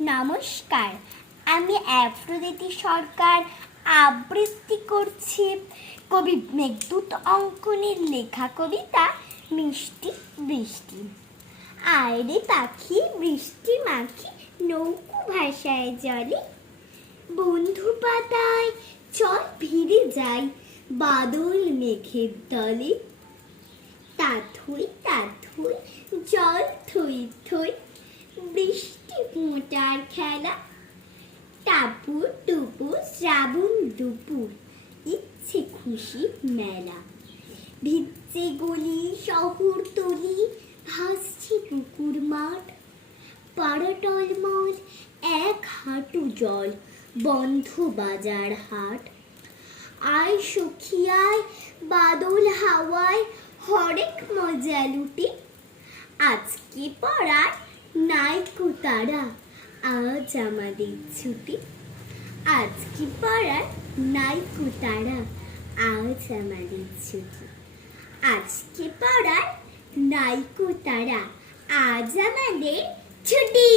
নমস্কার, আমি অ্যাফ্রোদিতি সরকার আবৃত্তি করছি কবি মেঘদূত অঙ্কনের লেখা কবিতা মিষ্টি বৃষ্টি। আয় রে পাখি বৃষ্টি মাখি নৌকো ভাষায় জলে, বন্ধু পাতায় চল ভিড়ে যাই বাদল মেঘের দলে। তা থই জল থই থই বৃষ্টি মোটার খেলা, টাপুর টুপুর শ্রাবণ দুপুর ইচ্ছে খুশি মেলা। ভিজছে গলি শহর তলি ভাসছে পুকুর মাঠ, পাড়া টলমল এক হাঁটু জল বন্ধ বাজার হাট। আয় সখী আয় বাদল হাওয়ায় হরেক মজা লুটি, আজকে পড়ায় নাইকো তারা আজ আমাদের ছুটি। আজকে পড়ায় নাইকো তারা আজ আমাদের ছুটি। আজকে পড়ায় নাইকো তারা আজ আমাদের ছুটি।